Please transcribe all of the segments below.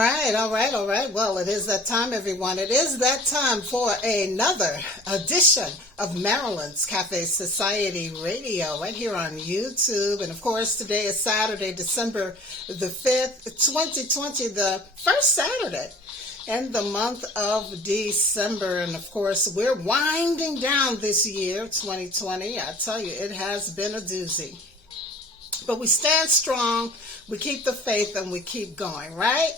All right. Well, it is that time, everyone. It is that time for another edition of Marilyn's Cafe Society Radio right here on YouTube. And of course, today is Saturday, December the 5th, 2020, the first Saturday in the month of December. And of course, we're winding down this year, 2020. I tell you, it has been a doozy. But we stand strong, we keep the faith, and we keep going, right?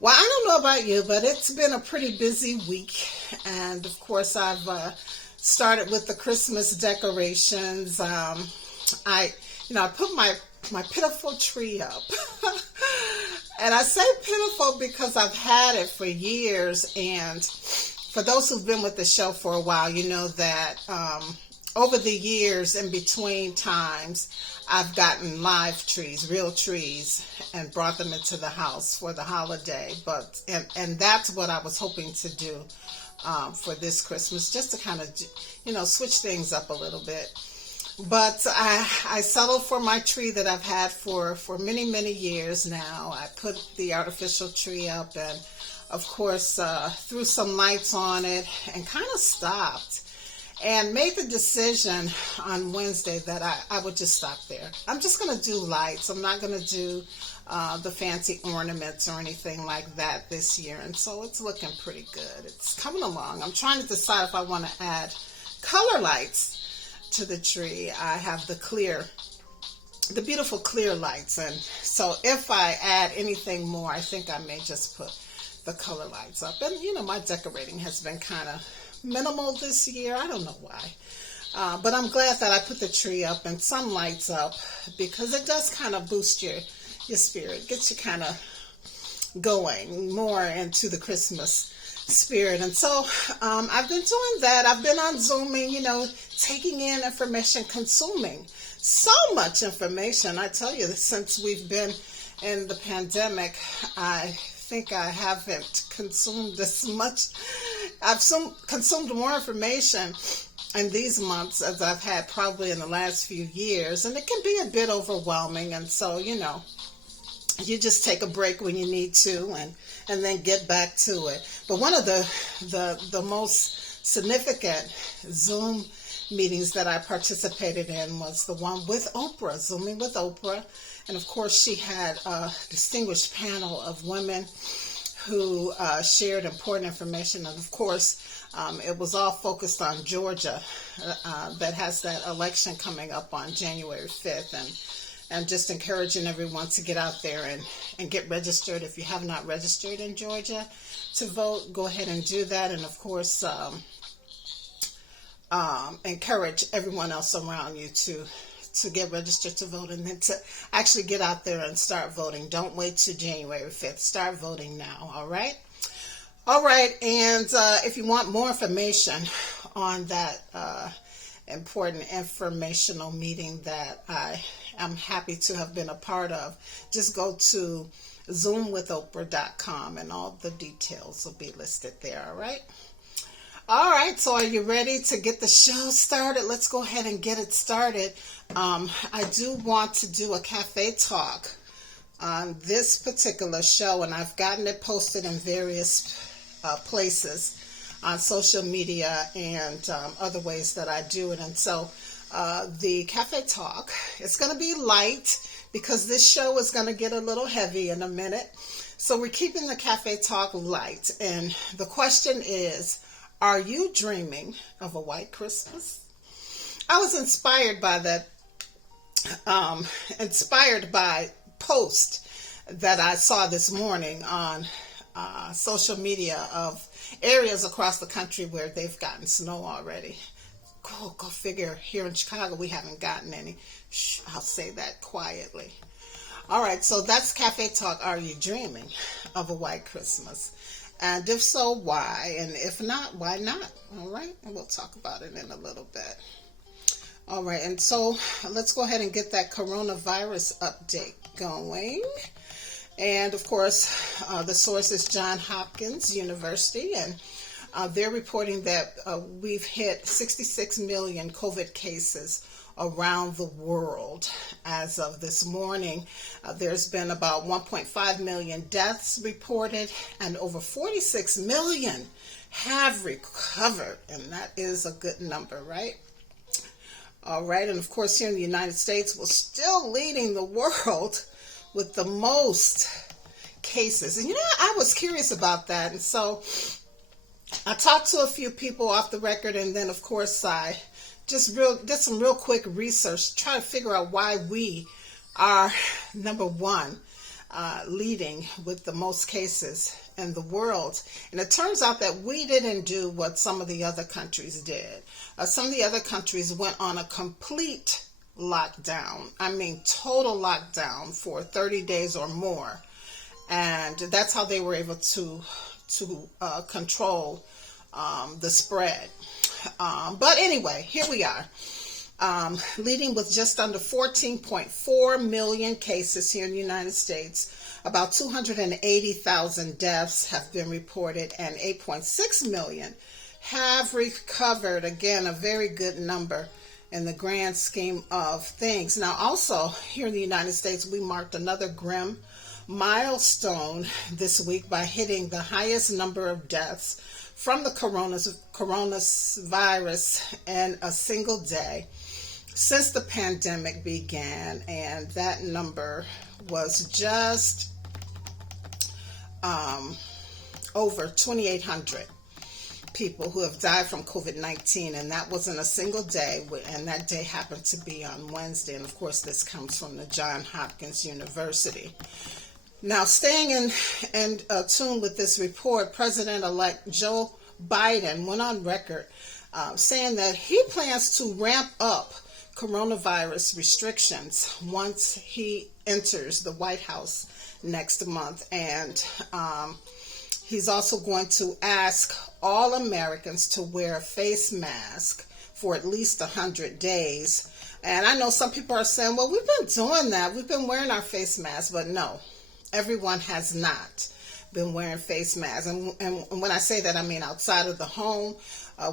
Well, I don't know about you, but it's been a pretty busy week. And of course, I've started with the Christmas decorations. I put my pitiful tree up. And I say pitiful because I've had it for years. And for those who've been with the show for a while, you know that over the years, in between times, I've gotten live trees, real trees, and brought them into the house for the holiday. And that's what I was hoping to do for this Christmas, just to kind of, switch things up a little bit. But I settled for my tree that I've had for many, many years now. I put the artificial tree up and, of course, threw some lights on it and kind of stopped. And made the decision on Wednesday that I would just stop there. I'm just going to do lights. I'm not going to do the fancy ornaments or anything like that this year. And so it's looking pretty good. It's coming along. I'm trying to decide if I want to add color lights to the tree. I have the beautiful clear lights. And so if I add anything more, I think I may just put the color lights up. And, my decorating has been kind of minimal this year. I don't know why. But I'm glad that I put the tree up and some lights up because it does kind of boost your spirit. Gets you kind of going more into the Christmas spirit. And so I've been doing that. I've been on Zooming, taking in information, consuming so much information. I tell you, since we've been in the pandemic, I think I haven't consumed this much. I've consumed more information in these months as I've had probably in the last few years, and it can be a bit overwhelming. And so, you just take a break when you need to, and then get back to it. But one of the most significant Zoom meetings that I participated in was the one with Oprah, Zooming with Oprah. And of course, she had a distinguished panel of women who shared important information. And of course, it was all focused on Georgia that has that election coming up on January 5th. And just encouraging everyone to get out there and get registered. If you have not registered in Georgia to vote, go ahead and do that. And of course, encourage everyone else around you to get registered to vote and then to actually get out there and start voting. Don't wait till January 5th. Start voting now, all right? All right, and if you want more information on that important informational meeting that I am happy to have been a part of, just go to zoomwithoprah.com and all the details will be listed there, all right? All right, so are you ready to get the show started? Let's go ahead and get it started. I do want to do a cafe talk on this particular show, and I've gotten it posted in various places on social media and other ways that I do it. And so the cafe talk is going to be light because this show is going to get a little heavy in a minute. So we're keeping the cafe talk light. And the question is, are you dreaming of a white Christmas? I was inspired by that, post that I saw this morning on social media of areas across the country where they've gotten snow already. Go figure. Here in Chicago, we haven't gotten any. I'll say that quietly. All right, so that's Cafe Talk. Are you dreaming of a white Christmas? And if so, why? And if not, why not? All right, and we'll talk about it in a little bit. All right, and so let's go ahead and get that coronavirus update going. And of course, the source is Johns Hopkins University, and they're reporting that we've hit 66 million COVID cases around the world. As of this morning, there's been about 1.5 million deaths reported, and over 46 million have recovered, and that is a good number, right? All right, and of course here in the United States, we're still leading the world with the most cases. And I was curious about that, and so I talked to a few people off the record, and then of course I just did some real quick research to try to figure out why we are number one, leading with the most cases in the world. And it turns out that we didn't do what some of the other countries did. Some of the other countries went on a complete lockdown. I mean, total lockdown for 30 days or more. And that's how they were able to control the spread. But anyway, here we are, leading with just under 14.4 million cases here in the United States. About 280,000 deaths have been reported, and 8.6 million have recovered. Again, a very good number in the grand scheme of things. Now, also here in the United States, we marked another grim milestone this week by hitting the highest number of deaths from the coronavirus in a single day since the pandemic began, and that number was just over 2,800 people who have died from COVID-19, and that was in a single day, and that day happened to be on Wednesday. And of course, this comes from the Johns Hopkins University. Now, staying in tune with this report, President-elect Joe Biden went on record saying that he plans to ramp up coronavirus restrictions once he enters the White House next month. And he's also going to ask all Americans to wear a face mask for at least 100 days. And I know some people are saying, well, we've been doing that. We've been wearing our face masks, but no. Everyone has not been wearing face masks. And when I say that, I mean outside of the home,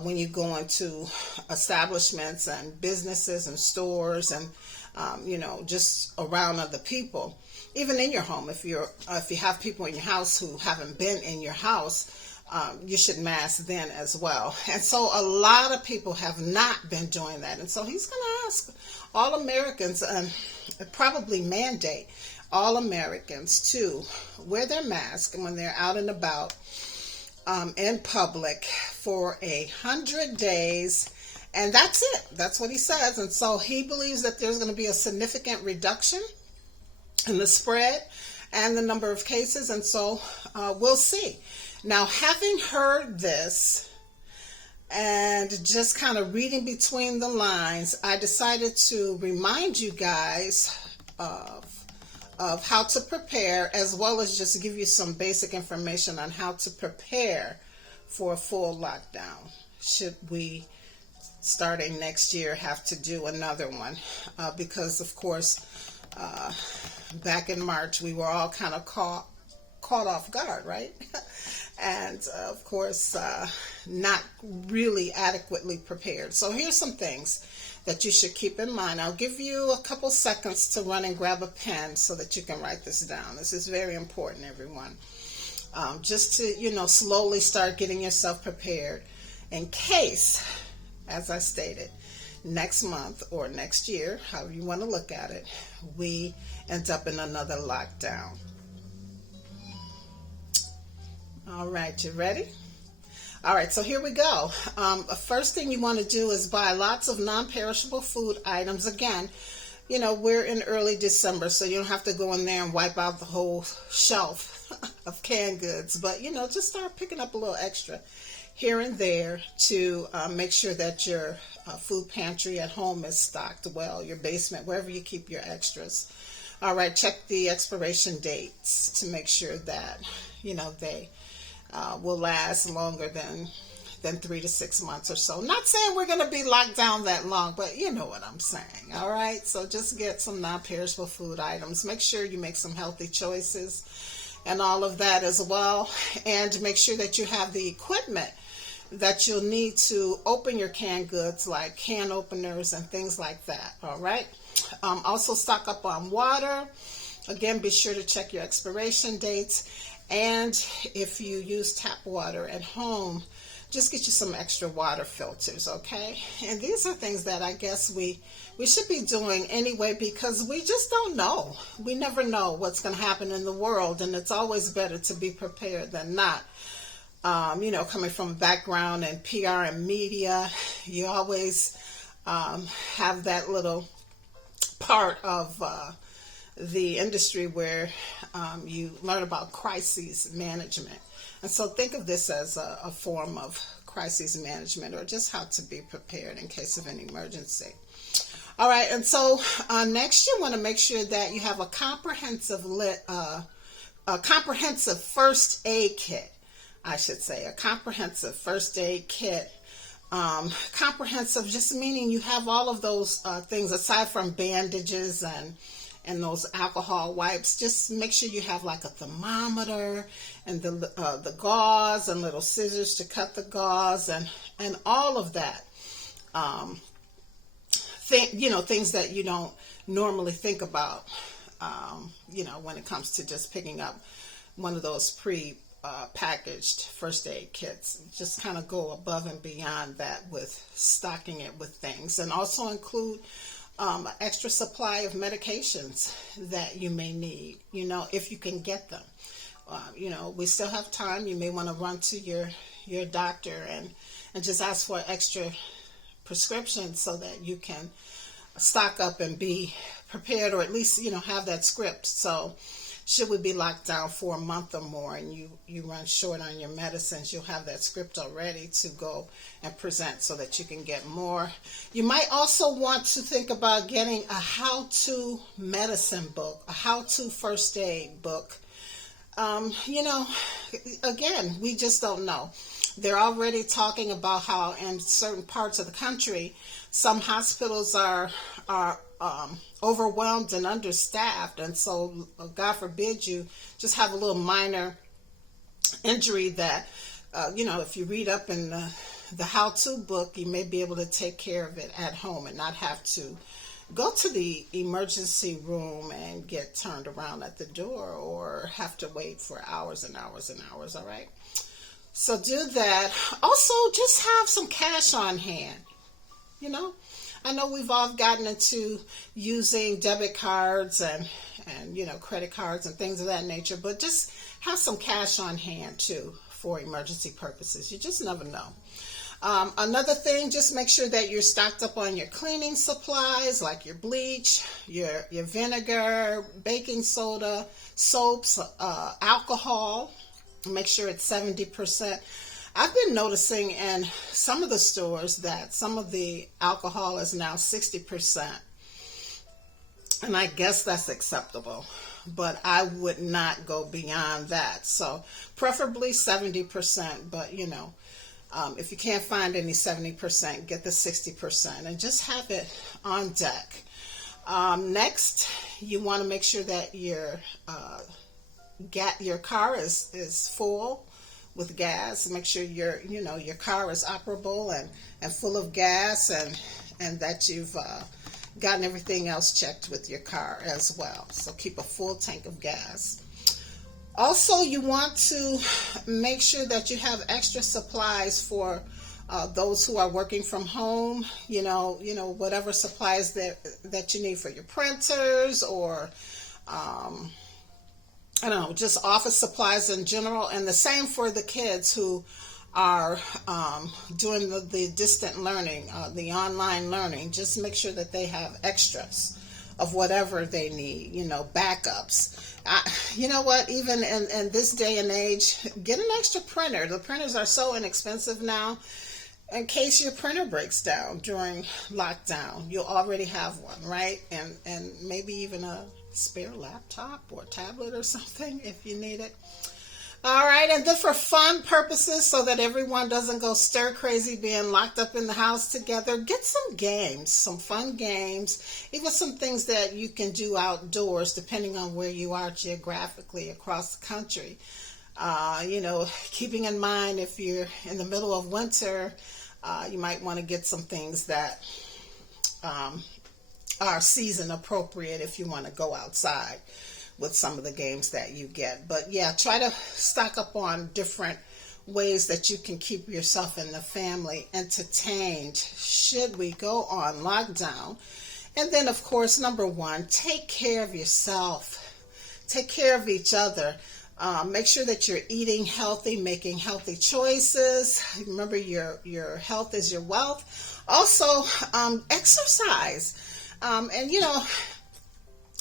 when you go into establishments and businesses and stores and, just around other people. Even in your home, if you have people in your house who haven't been in your house, you should mask then as well. And so a lot of people have not been doing that. And so he's going to ask all Americans, probably mandate all Americans to wear their mask when they're out and about in public for 100 days. And that's it. That's what he says. And so he believes that there's going to be a significant reduction in the spread and the number of cases. And so we'll see. Now, having heard this and just kind of reading between the lines, I decided to remind you guys of how to prepare, as well as just give you some basic information on how to prepare for a full lockdown. Should we, starting next year, have to do another one? Because, of course, back in March, we were all kind of caught off guard, right? And, of course, not really adequately prepared. So here's some things that you should keep in mind. I'll give you a couple seconds to run and grab a pen so that you can write this down. This is very important, everyone. Just to, slowly start getting yourself prepared in case, as I stated, next month or next year, however you want to look at it, we end up in another lockdown. All right, you ready? All right, so here we go. First thing you want to do is buy lots of non-perishable food items. Again, we're in early December, so you don't have to go in there and wipe out the whole shelf of canned goods. But, just start picking up a little extra here and there to make sure that your food pantry at home is stocked well, your basement, wherever you keep your extras. All right, check the expiration dates to make sure that, they will last longer than 3 to 6 months or so. Not saying we're going to be locked down that long, but you know what I'm saying. All right, so just get some non-perishable food items. Make sure you make some healthy choices and all of that as well. And make sure that you have the equipment that you'll need to open your canned goods, like can openers and things like that. All right. Also stock up on water. Again, be sure to check your expiration dates. And if you use tap water at home, just get you some extra water filters, okay? And these are things that I guess we should be doing anyway, because we just don't know. We never know what's going to happen in the world, and it's always better to be prepared than not. Coming from a background in PR and media, you always have that little part of the industry where you learn about crises management. And so think of this as a form of crisis management, or just how to be prepared in case of an emergency. All right, and so next you want to make sure that you have a comprehensive first aid kit, I should say, a comprehensive first aid kit. Comprehensive just meaning you have all of those things aside from bandages and those alcohol wipes. Just make sure you have like a thermometer and the gauze and little scissors to cut the gauze and all of that. Things that you don't normally think about, when it comes to just picking up one of those packaged first aid kits. Just kind of go above and beyond that with stocking it with things, and also include an extra supply of medications that you may need, if you can get them. We still have time. You may want to run to your doctor and just ask for extra prescriptions so that you can stock up and be prepared, or at least, have that script. So should we be locked down for a month or more and you run short on your medicines, you'll have that script already to go and present so that you can get more. You might also want to think about getting a how-to medicine book, a how-to first aid book. Again, we just don't know. They're already talking about how in certain parts of the country, some hospitals are overwhelmed and understaffed, and so God forbid you just have a little minor injury that, if you read up in the how-to book, you may be able to take care of it at home and not have to go to the emergency room and get turned around at the door, or have to wait for hours and hours and hours. All right. So do that. Also, just have some cash on hand. I know we've all gotten into using debit cards and credit cards and things of that nature, but just have some cash on hand too for emergency purposes. You just never know. Another thing, just make sure that you're stocked up on your cleaning supplies, like your bleach, your vinegar, baking soda, soaps, alcohol. Make sure it's 70%. I've been noticing in some of the stores that some of the alcohol is now 60%. And I guess that's acceptable, but I would not go beyond that. So preferably 70%, but if you can't find any 70%, get the 60% and just have it on deck. Next, you want to make sure that your car is full with gas. Make sure your car is operable and full of gas, and that you've gotten everything else checked with your car as well. So keep a full tank of gas. Also, you want to make sure that you have extra supplies for those who are working from home. Whatever supplies that you need for your printers, or just office supplies in general. And the same for the kids who are doing the distant learning, the online learning. Just make sure that they have extras of whatever they need, backups. You know what, even in this day and age, get an extra printer. The printers are so inexpensive now. In case your printer breaks down during lockdown, you'll already have one, right? And maybe even a spare laptop or tablet or something if you need it. All right, and then for fun purposes, so that everyone doesn't go stir crazy being locked up in the house together, get some games, some fun games, even some things that you can do outdoors depending on where you are geographically across the country. Keeping in mind if you're in the middle of winter, you might want to get some things that are season appropriate if you want to go outside with some of the games that you get. But yeah, try to stock up on different ways that you can keep yourself and the family entertained should we go on lockdown. And then, of course, number one, take care of yourself. Take care of each other. Make sure that you're eating healthy, making healthy choices. Remember, your health is your wealth. Also, exercise.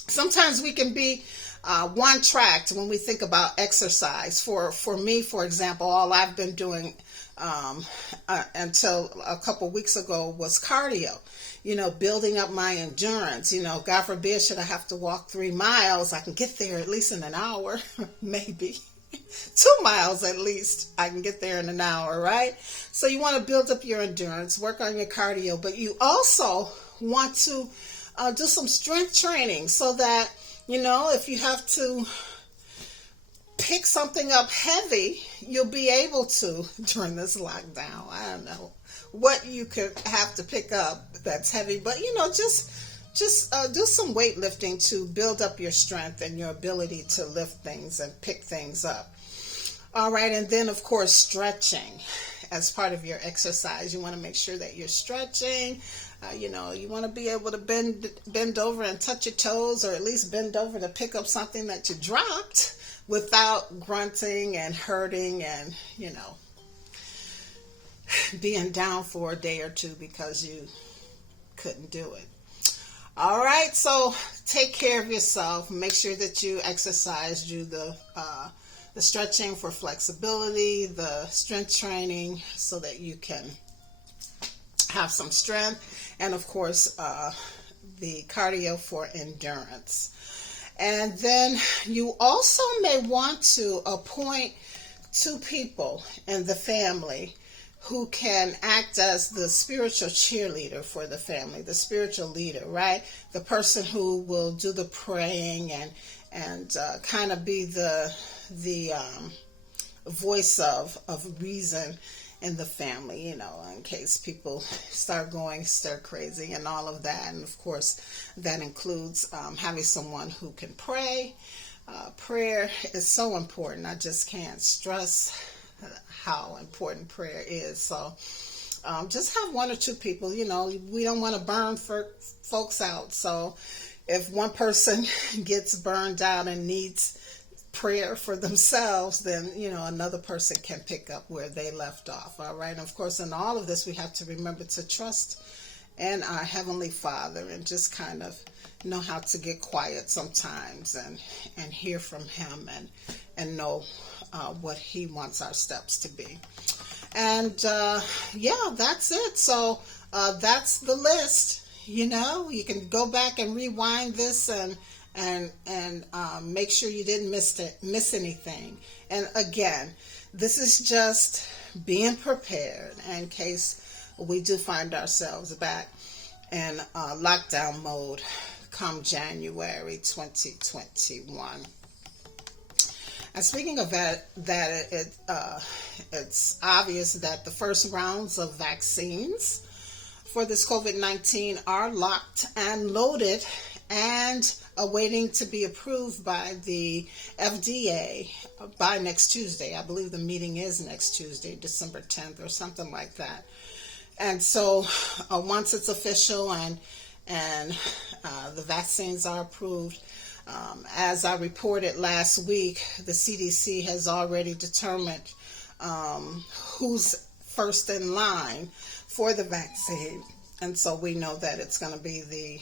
Sometimes we can be one-tracked when we think about exercise. For me, for example, all I've been doing until a couple weeks ago was cardio. Building up my endurance. God forbid, should I have to walk 3 miles, I can get there at least in an hour, maybe 2 miles at least. I can get there in an hour, right? So you want to build up your endurance, work on your cardio, but you also want to do some strength training so that, if you have to pick something up heavy, you'll be able to during this lockdown. I don't know what you could have to pick up that's heavy, but just do some weightlifting to build up your strength and your ability to lift things and pick things up. All right, and then of course stretching as part of your exercise. You want to make sure that you're stretching. You want to be able to bend over and touch your toes, or at least bend over to pick up something that you dropped without grunting and hurting and being down for a day or two because you couldn't do it. All right, so take care of yourself. Make sure that you exercise. Do the stretching for flexibility, the strength training so that you can have some strength, and of course the cardio for endurance. And then you also may want to appoint 2 people in the family who can act as the spiritual cheerleader for the family, the spiritual leader, right? The person who will do the praying and kind of be the voice of reason in the family, in case people start going stir crazy and all of that. And of course, that includes having someone who can pray. Prayer is so important. I just can't stress how important prayer is. So just have 1 or 2 people. We don't want to burn folks out. So if one person gets burned out and needs prayer for themselves, then another person can pick up where they left off. All right. And of course, in all of this, we have to remember to trust in our Heavenly Father and just kind of know how to get quiet sometimes and hear from Him and know what He wants our steps to be. And that's it. So that's the list. You can go back and rewind this and make sure you didn't miss anything. And again, this is just being prepared in case we do find ourselves back in lockdown mode come January 2021. And speaking of that, it's obvious that the first rounds of vaccines for this COVID-19 are locked and loaded and awaiting to be approved by the FDA by next Tuesday. I believe the meeting is next Tuesday, December 10th or something like that. And so once it's official and the vaccines are approved, as I reported last week, the CDC has already determined who's first in line for the vaccine. And so we know that it's going to be the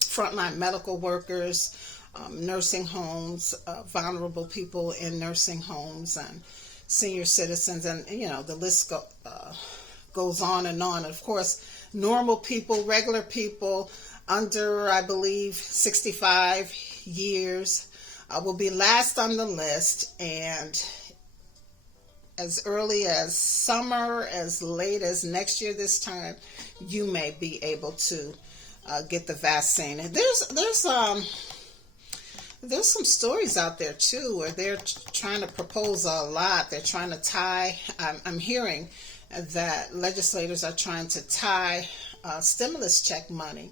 frontline medical workers, nursing homes, vulnerable people in nursing homes, and senior citizens, and the list goes on and on. And of course, normal people, regular people under, I believe, 65 years will be last on the list, and as early as summer, as late as next year this time, you may be able to get the vaccine. And There's some stories out there too where they're trying to propose a lot. They're trying to tie, I'm hearing that legislators are trying to tie stimulus check money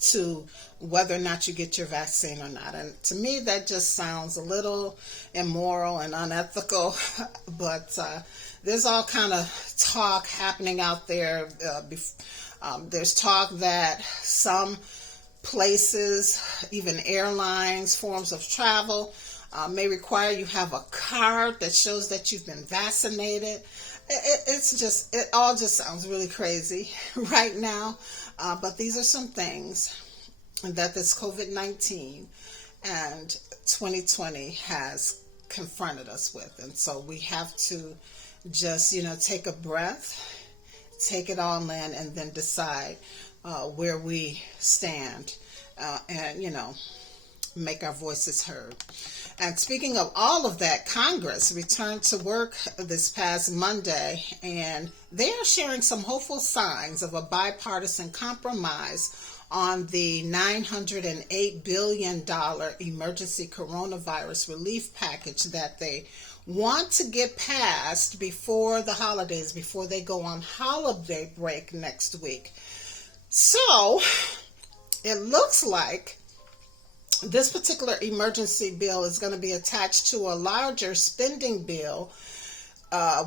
to whether or not you get your vaccine or not. And to me, that just sounds a little immoral and unethical. But there's all kind of talk happening out there. There's talk that some places, even airlines, forms of travel, may require you have a card that shows that you've been vaccinated. It all just sounds really crazy right now. But these are some things that this COVID-19 and 2020 has confronted us with. And so we have to just, take a breath, take it all in, and then decide where we stand and, make our voices heard. And speaking of all of that, Congress returned to work this past Monday, and they are sharing some hopeful signs of a bipartisan compromise on the $908 billion emergency coronavirus relief package that they want to get passed before the holidays, before they go on holiday break next week. So it looks like this particular emergency bill is going to be attached to a larger spending bill,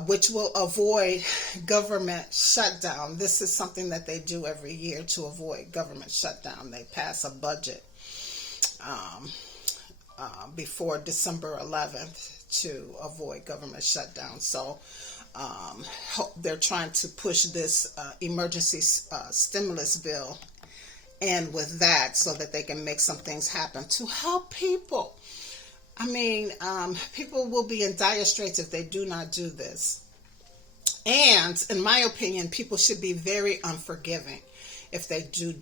which will avoid government shutdown. This is something that they do every year to avoid government shutdown. They pass a budget before December 11th to avoid government shutdown. So they're trying to push this emergency stimulus bill in with that so that they can make some things happen to help people. I mean, people will be in dire straits if they do not do this. And in my opinion, people should be very unforgiving if they do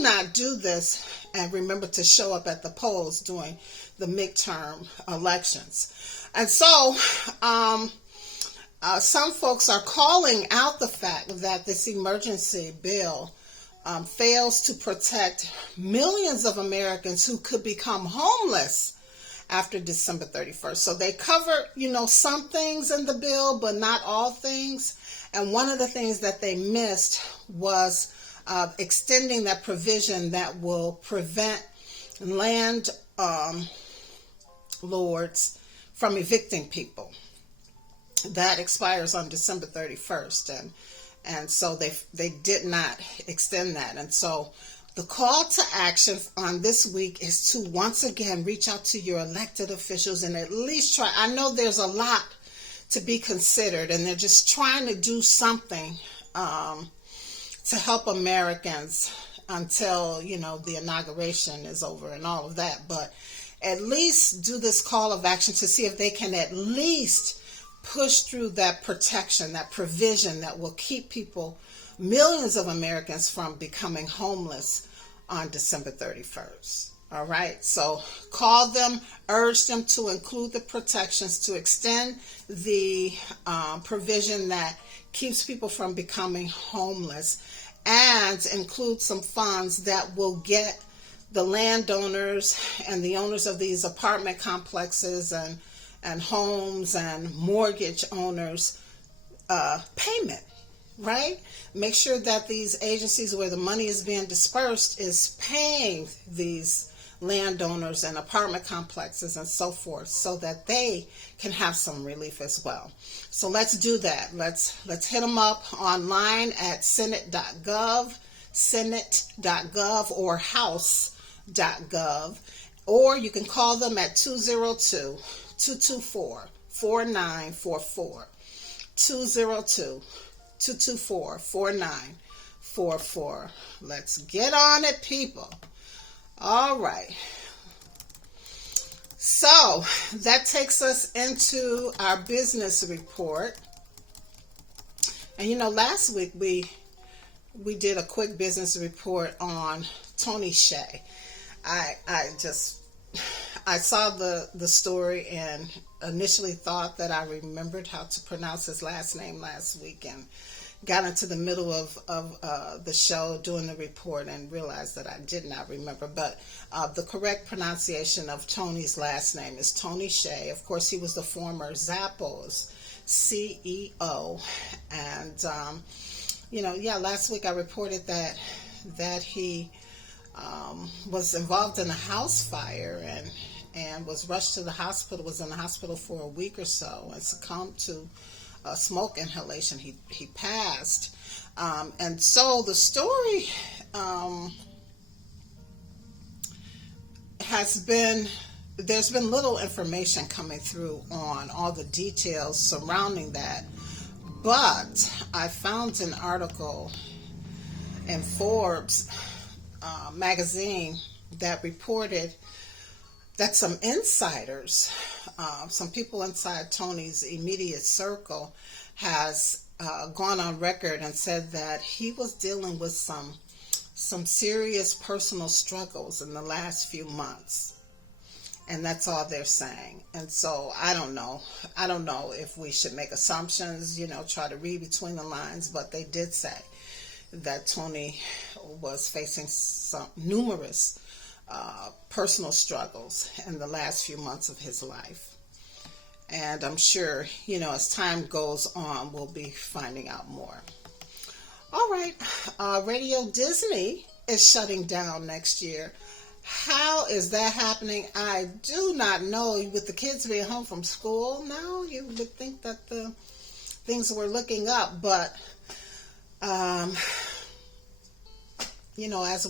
not do this and remember to show up at the polls during the midterm elections. And so some folks are calling out the fact that this emergency bill fails to protect millions of Americans who could become homeless after December 31st. So they cover, some things in the bill, but not all things. And one of the things that they missed was extending that provision that will prevent land lords from evicting people. That expires on December 31st. And so they did not extend that. And so the call to action on this week is to once again reach out to your elected officials and at least try. I know there's a lot to be considered, and they're just trying to do something to help Americans until, the inauguration is over and all of that. But at least do this call of action to see if they can at least push through that protection, that provision that will keep people, millions of Americans, from becoming homeless on December 31st. All right, so call them, urge them to include the protections, to extend the provision that keeps people from becoming homeless, and include some funds that will get the landowners and the owners of these apartment complexes and homes and mortgage owners payment, right? Make sure that these agencies where the money is being dispersed is paying these landowners and apartment complexes and so forth so that they can have some relief as well. So let's do that. Let's hit them up online at senate.gov, or house.gov, or you can call them at 202-224-4944. 202-224-4944. Let's get on it, people. All right. So that takes us into our business report. And last week we did a quick business report on Tony Hsieh. I saw the story and initially thought that I remembered how to pronounce his last name last week, and got into the middle of the show doing the report and realized that I did not remember. But the correct pronunciation of Tony's last name is Tony Hsieh. Of course, he was the former Zappos CEO. And, last week I reported that he was involved in a house fire and was rushed to the hospital, was in the hospital for a week or so, and succumbed to smoke inhalation. He passed. And so the story there's been little information coming through on all the details surrounding that. But I found an article in Forbes magazine that reported that some insiders, some people inside Tony's immediate circle, has gone on record and said that he was dealing with some serious personal struggles in the last few months. And that's all they're saying. And so I don't know if we should make assumptions, try to read between the lines, but they did say that Tony was facing some numerous personal struggles in the last few months of his life. And I'm sure, as time goes on, we'll be finding out more. All right, Radio Disney is shutting down next year. How is that happening? I do not know. With the kids being home from school now, you would think that the things were looking up, but as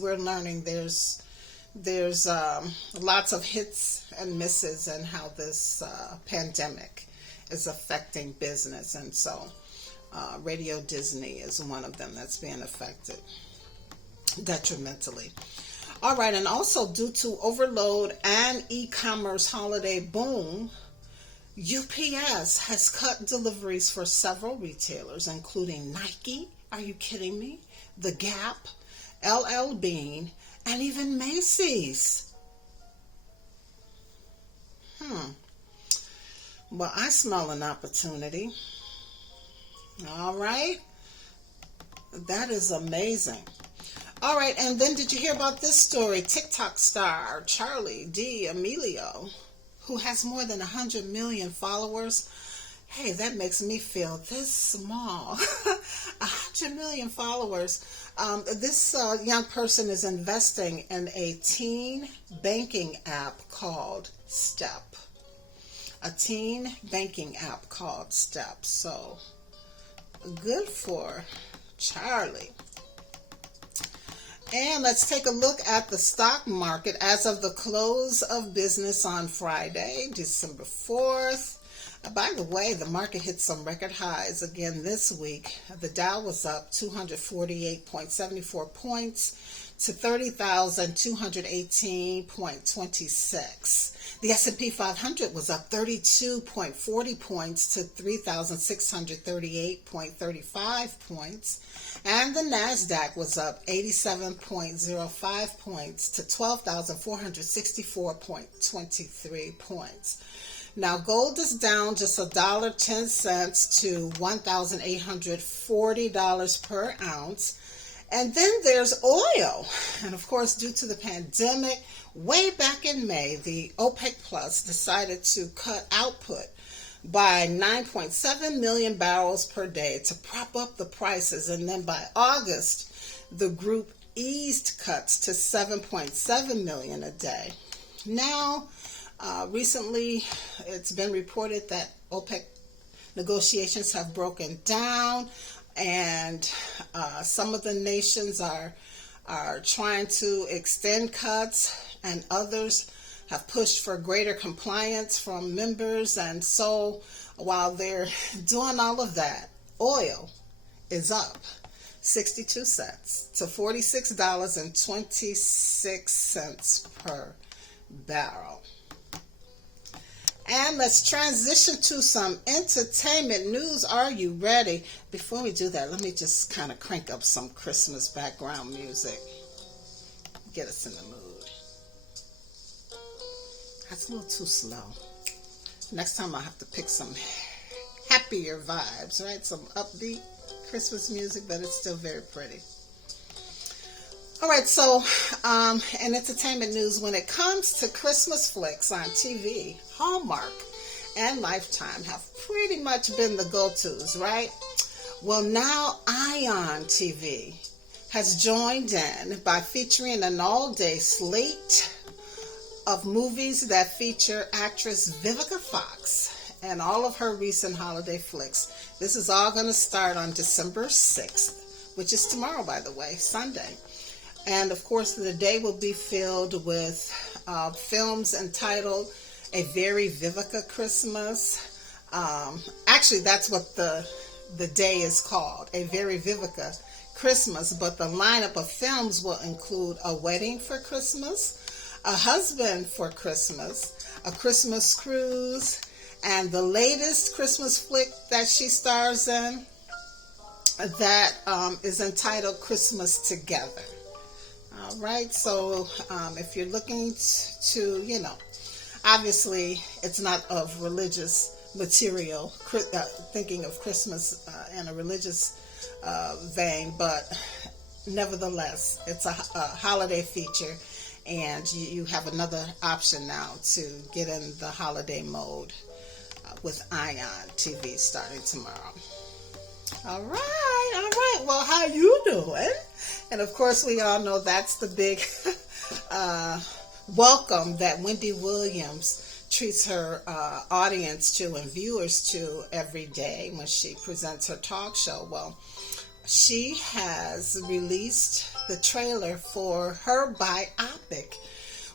we're learning, there's lots of hits and misses in how this pandemic is affecting business, and so Radio Disney is one of them that's being affected detrimentally. All right, and also due to overload and e-commerce holiday boom, UPS has cut deliveries for several retailers, including Nike, are you kidding me? The Gap, LL Bean, and even Macy's. Well, I smell an opportunity. All right. That is amazing. All right, and then did you hear about this story? TikTok star Charli D'Amelio, who has more than 100 million followers. Hey, that makes me feel this small. 100 million followers. This young person is investing in a teen banking app called Step. A teen banking app called Step. So, good for Charli. And let's take a look at the stock market as of the close of business on Friday, December 4th. By the way, the market hit some record highs again this week. The Dow was up 248.74 points to 30,218.26. The S&P 500 was up 32.40 points to 3,638.35 points. And the NASDAQ was up 87.05 points to 12,464.23 points. Now, gold is down just $1.10 to $1,840 per ounce. And then there's oil. And of course, due to the pandemic, way back in May, the OPEC Plus decided to cut output by 9.7 million barrels per day to prop up the prices. And then by August, the group eased cuts to 7.7 million a day. Now, recently, it's been reported that OPEC negotiations have broken down, and some of the nations are trying to extend cuts, and others have pushed for greater compliance from members. And so while they're doing all of that, oil is up 62 cents to $46.26 per barrel. And let's transition to some entertainment news. Are you ready? Before we do that, let me just kind of crank up some Christmas background music. Get us in the mood. That's a little too slow. Next time I'll have to pick some happier vibes, right? Some upbeat Christmas music, but it's still very pretty. All right, so in entertainment news, when it comes to Christmas flicks on TV, Hallmark and Lifetime have pretty much been the go-tos, right? Well, now Ion TV has joined in by featuring an all-day slate of movies that feature actress Vivica Fox and all of her recent holiday flicks. This is all going to start on December 6th, which is tomorrow, by the way, Sunday. And of course, the day will be filled with films entitled A Very Vivica Christmas. Actually, that's what the day is called, A Very Vivica Christmas. But the lineup of films will include A Wedding for Christmas, A Husband for Christmas, A Christmas Cruise, and the latest Christmas flick that she stars in that is entitled Christmas Together. All right, so if you're looking to, obviously it's not of religious material, thinking of Christmas in a religious vein, but nevertheless, it's a holiday feature, and you have another option now to get in the holiday mode with Ion TV starting tomorrow. All right. Well, how you doing? And of course, we all know that's the big welcome that Wendy Williams treats her audience to and viewers to every day when she presents her talk show. Well, she has released the trailer for her biopic,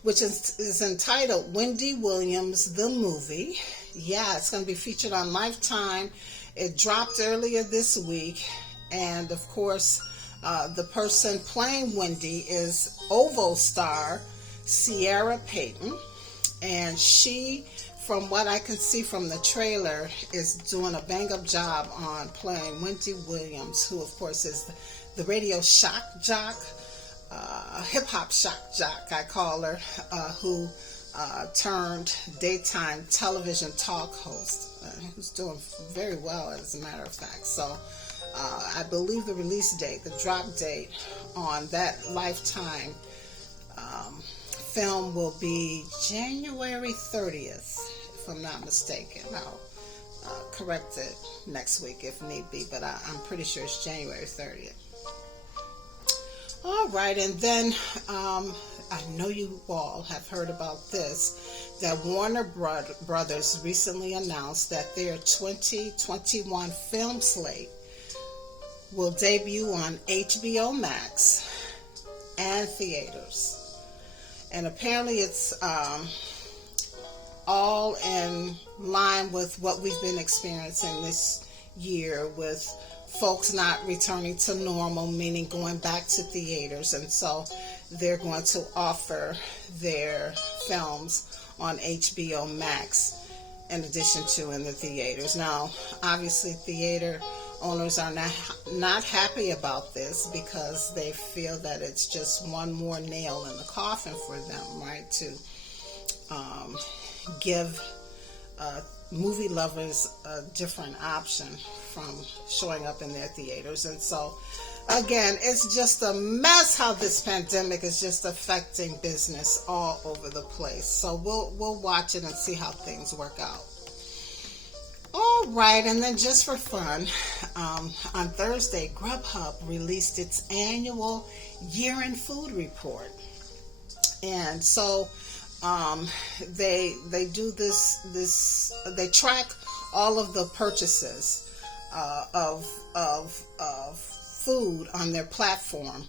which is entitled Wendy Williams, the Movie. Yeah, it's going to be featured on Lifetime. It dropped earlier this week, and of course, the person playing Wendy is OVO star Sierra Payton, and she, from what I can see from the trailer, is doing a bang-up job on playing Wendy Williams, who of course is the radio shock jock, hip-hop shock jock, I call her, who turned daytime television talk host, who's doing very well, as a matter of fact. So I believe the release date, the drop date on that Lifetime film will be January 30th, if I'm not mistaken. I'll correct it next week if need be, but I'm pretty sure it's January 30th. All right, and then I know you all have heard about this, that Warner Brothers recently announced that their 2021 film slate will debut on HBO Max and theaters. And apparently it's all in line with what we've been experiencing this year, with folks not returning to normal, meaning going back to theaters. And so they're going to offer their films on HBO Max in addition to in the theaters. Now, obviously, theater owners are not happy about this, because they feel that it's just one more nail in the coffin for them, right, to give movie lovers a different option from showing up in their theaters. And so, again, it's just a mess how this pandemic is just affecting business all over the place. So we'll watch it and see how things work out. All right, and then just for fun, on Thursday, Grubhub released its annual year-end food report. And so they do this they track all of the purchases of food on their platform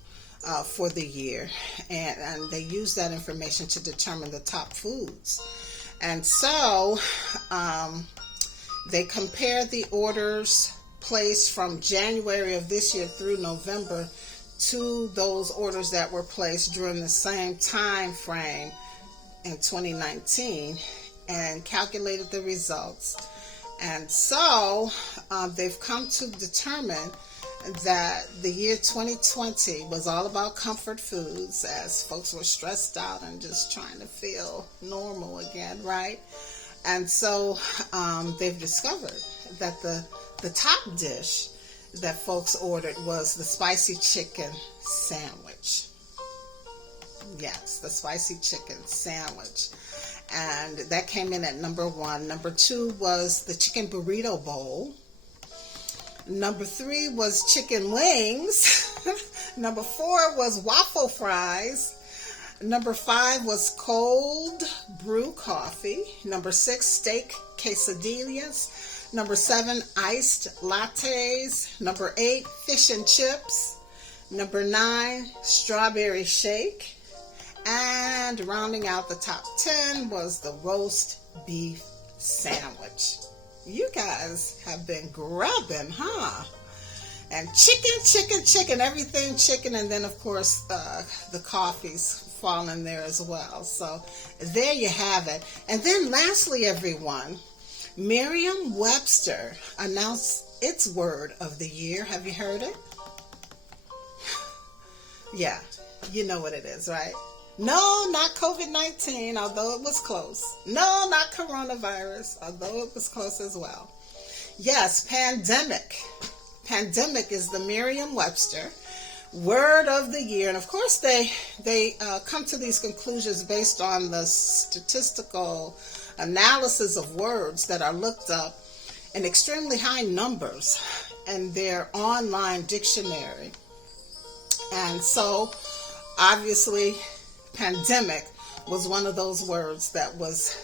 for the year, and they use that information to determine the top foods. And so they compare the orders placed from January of this year through November to those orders that were placed during the same time frame in 2019, and calculated the results. And so they've come to determine that the year 2020 was all about comfort foods, as folks were stressed out and just trying to feel normal again, right? And so they've discovered that the top dish that folks ordered was the spicy chicken sandwich. Yes, the spicy chicken sandwich. And that came in at number 1. Number 2 was the chicken burrito bowl. Number 3 was chicken wings. Number 4 was waffle fries. Number 5 was cold brew coffee. Number 6, steak quesadillas. Number 7, iced lattes. Number 8, fish and chips. Number 9, strawberry shake. And rounding out the top 10 was the roast beef sandwich. You guys have been grubbing, huh? And chicken, everything chicken. And then, of course, the coffees fall in there as well. So there you have it. And then lastly, everyone, Merriam-Webster announced its word of the year. Have you heard it? Yeah, you know what it is, right? No, not COVID-19, although it was close. No, not coronavirus, although it was close as well. Yes, pandemic. Pandemic is the Merriam-Webster word of the year. And of course, they come to these conclusions based on the statistical analysis of words that are looked up in extremely high numbers in their online dictionary. And so, obviously, pandemic was one of those words that was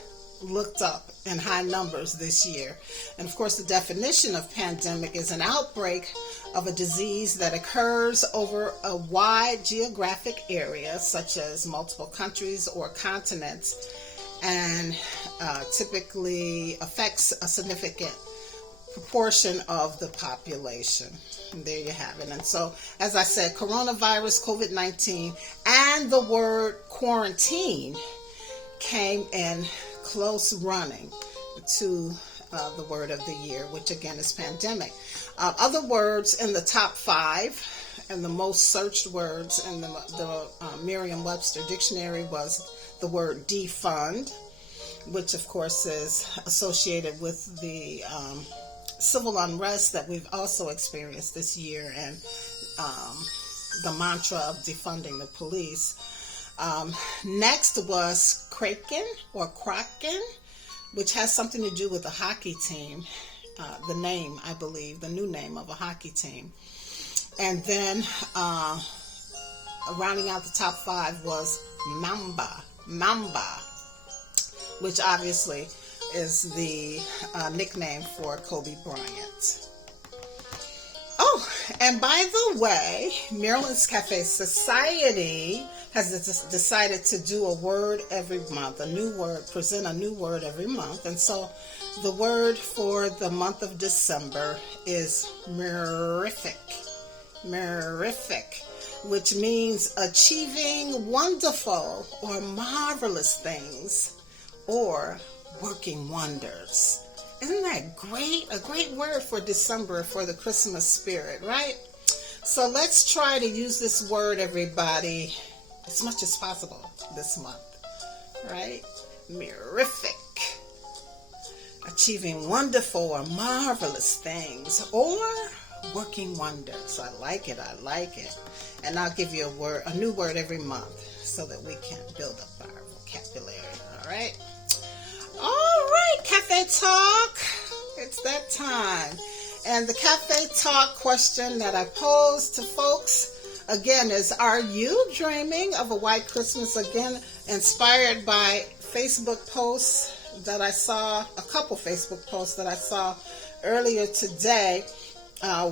looked up in high numbers this year. And of course, the definition of pandemic is an outbreak of a disease that occurs over a wide geographic area, such as multiple countries or continents, and typically affects a significant proportion of the population. And there you have it. And so, as I said, coronavirus, COVID-19, and the word quarantine came in close running to the word of the year, which again is pandemic. Other words in the top 5 and the most searched words in the Merriam-Webster dictionary was the word defund, which of course is associated with the civil unrest that we've also experienced this year, and the mantra of defunding the police. Next was Kraken or Kraken, which has something to do with the hockey team. The name, I believe, the new name of a hockey team. And then rounding out the top 5 was Mamba, which obviously is the nickname for Kobe Bryant. Oh, and by the way, Maryland's Cafe Society has decided to do a word every month, a new word, present a new word every month. And so the word for the month of December is mirific, which means achieving wonderful or marvelous things or working wonders. Isn't that great? A great word for December, for the Christmas spirit, right? So let's try to use this word, everybody, as much as possible this month, right? Mirific. Achieving wonderful or marvelous things or working wonders. I like it. And I'll give you a new word every month so that we can build up our vocabulary, all right? All right, Cafe Talk. It's that time. And the Cafe Talk question that I posed to folks, again, is, are you dreaming of a white Christmas? Again, inspired by Facebook posts that I saw, a couple Facebook posts that I saw earlier today,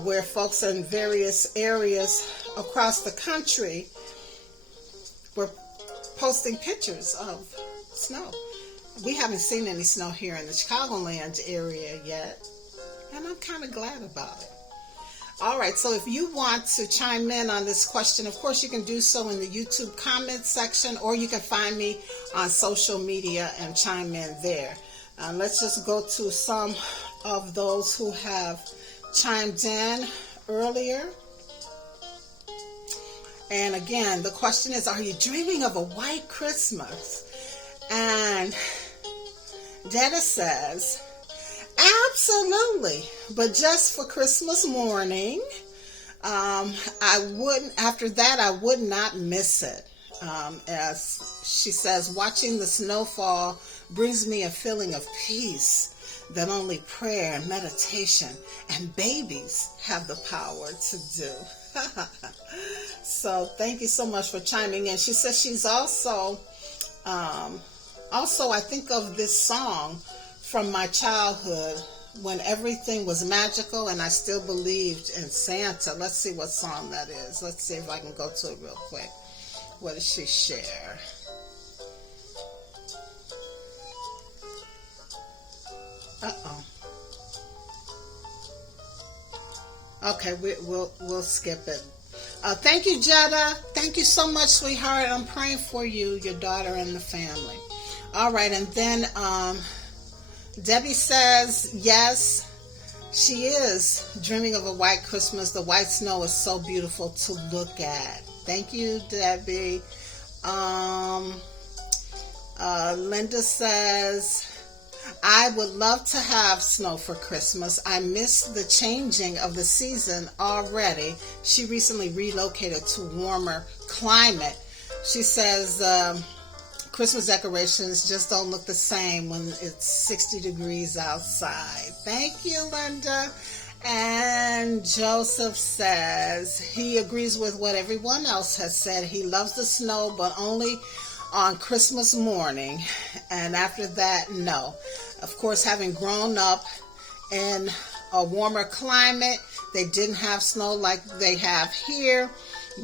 where folks in various areas across the country were posting pictures of snow. We haven't seen any snow here in the Chicagoland area yet, and I'm kind of glad about it. All right, so if you want to chime in on this question, of course you can do so in the YouTube comment section, or you can find me on social media and chime in there. Let's just go to some of those who have chimed in earlier. And again, the question is, are you dreaming of a white Christmas? And Detta says, Absolutely. But just for Christmas morning, I wouldn't, after that, I would not miss it. As she says, watching the snowfall brings me a feeling of peace that only prayer and meditation and babies have the power to do. So thank you so much for chiming in. She says she's also I think of this song from my childhood when everything was magical and I still believed in Santa. Let's see what song that is. Let's see if I can go to it real quick. What does she share? Uh-oh. Okay, we'll skip it. Thank you, Jetta. Thank you so much, sweetheart. I'm praying for you, your daughter, and the family. All right, and then Debbie says, yes, she is dreaming of a white Christmas. The white snow is so beautiful to look at. Thank you, Debbie. Linda says, I would love to have snow for Christmas. I miss the changing of the season already. She recently relocated to warmer climate. She says Christmas decorations just don't look the same when it's 60 degrees outside. Thank you, Linda. And Joseph says he agrees with what everyone else has said. He loves the snow, but only on Christmas morning. And after that, no. Of course, having grown up in a warmer climate, they didn't have snow like they have here,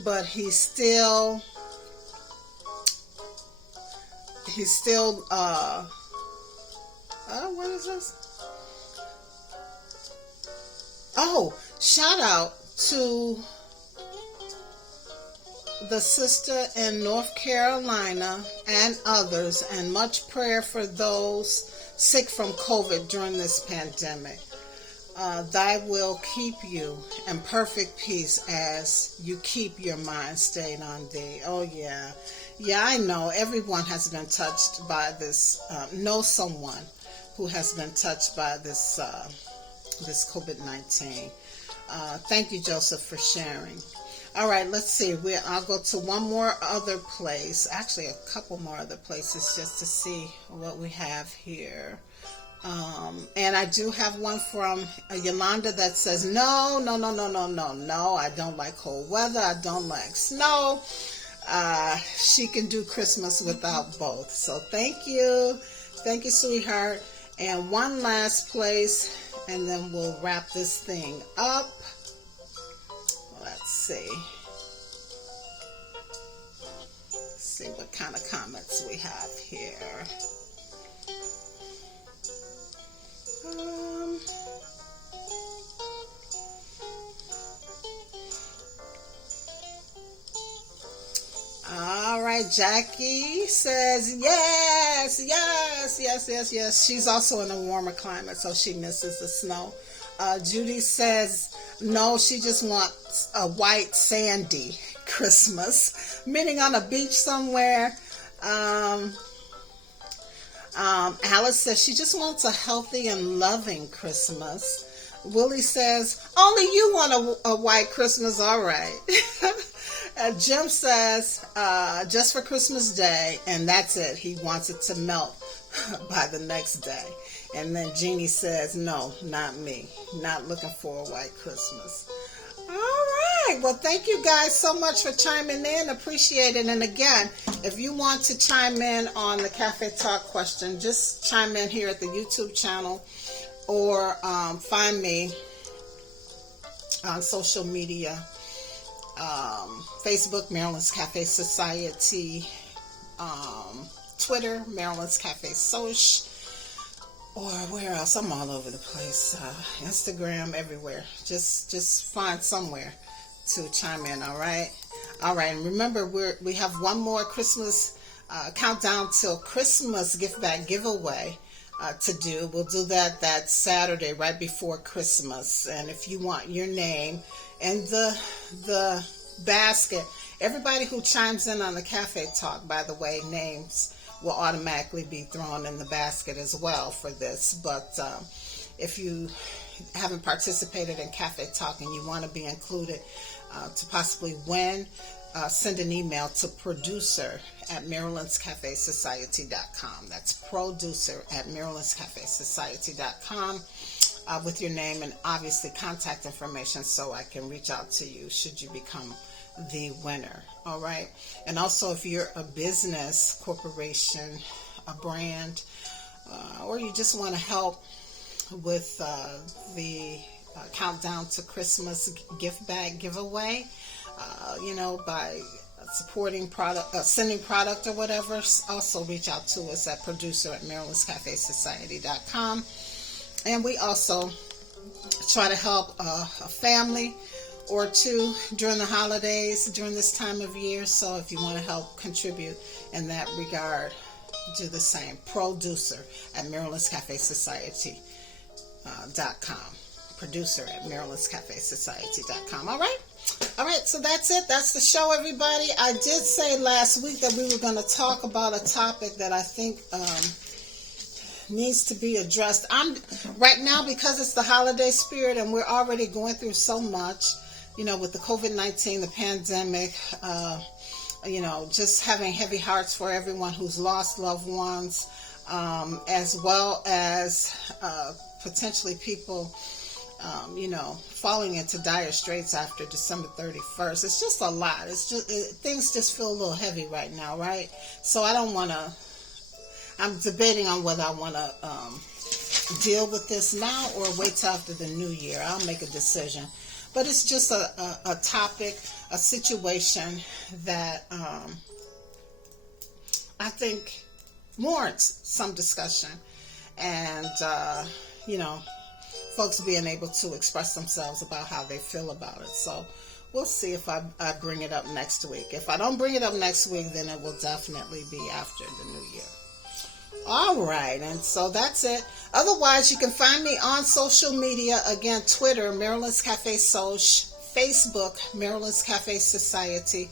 but he's still what is this? Oh, shout out to the sister in North Carolina and others, and much prayer for those sick from COVID during this pandemic. Thy will keep you in perfect peace as you keep your mind stayed on thee. Oh, yeah. Yeah, I know. Everyone has been touched by this, know someone who has been touched by this this COVID-19. Thank you, Joseph, for sharing. All right, let's see. I'll go to one more other place. Actually, a couple more other places just to see what we have here. And I do have one from Yolanda that says, no, I don't like cold weather. I don't like snow. She can do Christmas without both. So thank you. Thank you, sweetheart. And one last place, and then we'll wrap this thing up. Let's see. Let's see what kind of comments we have here. All right, Jackie says yes. She's also in a warmer climate, so she misses the snow. Judy says no, she just wants a white sandy Christmas, meaning on a beach somewhere. Alice says she just wants a healthy and loving Christmas. Willie says only you want a white Christmas. All right. Jim says just for Christmas Day, and that's it. He wants it to melt by the next day. And then Jeannie says, no, not me. Not looking for a white Christmas. All right. Well, thank you guys so much for chiming in. Appreciate it. And again, if you want to chime in on the Cafe Talk question, just chime in here at the YouTube channel or find me on social media. Facebook, Marilyn's Cafe Society. Twitter, Marilyn's Cafe Soch. Or where else? I'm all over the place. Instagram, everywhere. Just find somewhere to chime in, all right? All right, and remember, we have one more Christmas countdown till Christmas gift bag giveaway to do. We'll do that Saturday right before Christmas. And if you want your name in the basket, everybody who chimes in on the Cafe Talk, by the way, names will automatically be thrown in the basket as well for this. But if you haven't participated in Cafe Talk and you want to be included to possibly win, send an email to producer@Maryland'sCafeSociety.com. That's producer@Maryland'sCafeSociety.com with your name and obviously contact information so I can reach out to you should you become the winner. All right. And also, if you're a business, corporation, a brand, or you just want to help with the countdown to Christmas gift bag giveaway, by supporting product, sending product or whatever, also reach out to us at producer@Maryland'sCafeSociety.com. And we also try to help a family or two during the holidays, during this time of year. So if you want to help contribute in that regard, do the same. Producer@Maryland'sCafeSociety.com. Producer@Maryland'sCafeSociety.com. All right. So that's it. That's the show, everybody. I did say last week that we were going to talk about a topic that I think needs to be addressed. Right now, because it's the holiday spirit and we're already going through so much, with the COVID-19, the pandemic, just having heavy hearts for everyone who's lost loved ones, as well as potentially people, falling into dire straits after December 31st. It's just a lot. Things just feel a little heavy right now, right? So I'm debating on whether I want to deal with this now or wait till after the new year. I'll make a decision. But it's just a topic, a situation that I think warrants some discussion. And, folks being able to express themselves about how they feel about it. So we'll see if I bring it up next week. If I don't bring it up next week, then it will definitely be after the new year. All right, and so that's it. Otherwise, you can find me on social media. Again, Twitter, Maryland's Cafe Soch, Facebook, Maryland's Cafe Society,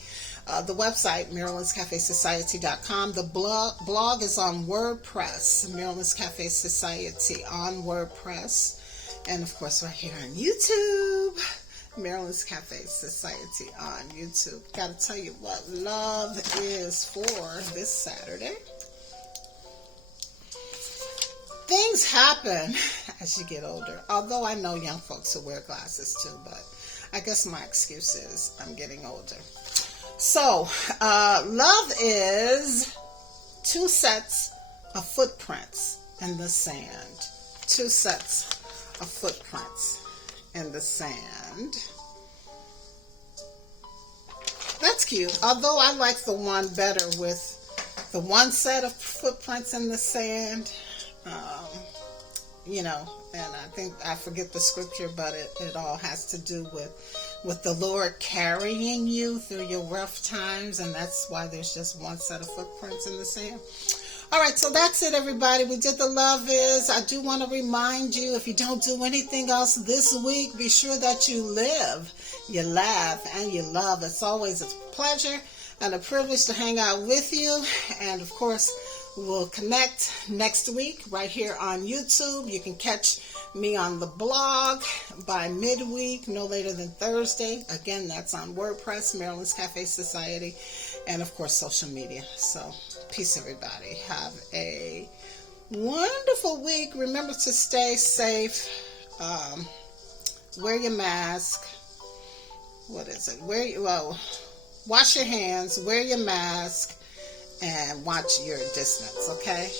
the website, Maryland'sCafeSociety.com. The blog is on WordPress, Maryland's Cafe Society on WordPress. And, of course, right here on YouTube, Maryland's Cafe Society on YouTube. Got to tell you what love is for this Saturday. Things happen as you get older. Although I know young folks who wear glasses too, but I guess my excuse is I'm getting older. So, love is 2 sets of footprints in the sand. 2 sets of footprints in the sand. That's cute. Although I like the one better with the 1 set of footprints in the sand. And I think I forget the scripture, but it all has to do with the Lord carrying you through your rough times, and that's why there's just 1 set of footprints in the sand. All right, so that's it, everybody. We did the love is. I do want to remind you, if you don't do anything else this week, be sure that you live, you laugh, and you love. It's always a pleasure and a privilege to hang out with you, and of course, we'll connect next week right here on YouTube. You can catch me on the blog by midweek, no later than Thursday. Again, that's on WordPress, Maryland's Cafe Society, and of course, social media. So, peace, everybody. Have a wonderful week. Remember to stay safe. Wear your mask. Wash your hands. Wear your mask. And watch your distance, okay?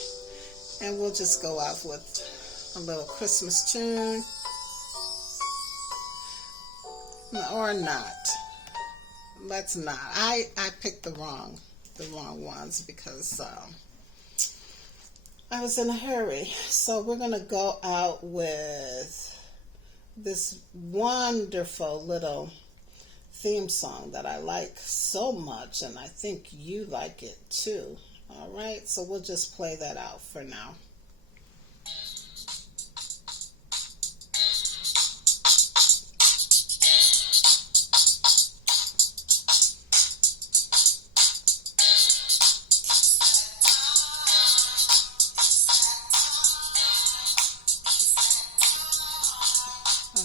And we'll just go out with a little Christmas tune. Or not. Let's not. I picked the wrong ones because I was in a hurry. So we're going to go out with this wonderful little theme song that I like so much, and I think you like it too. All right, so we'll just play that out for now.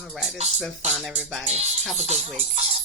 All right, it's been fun, everybody. Have a good week.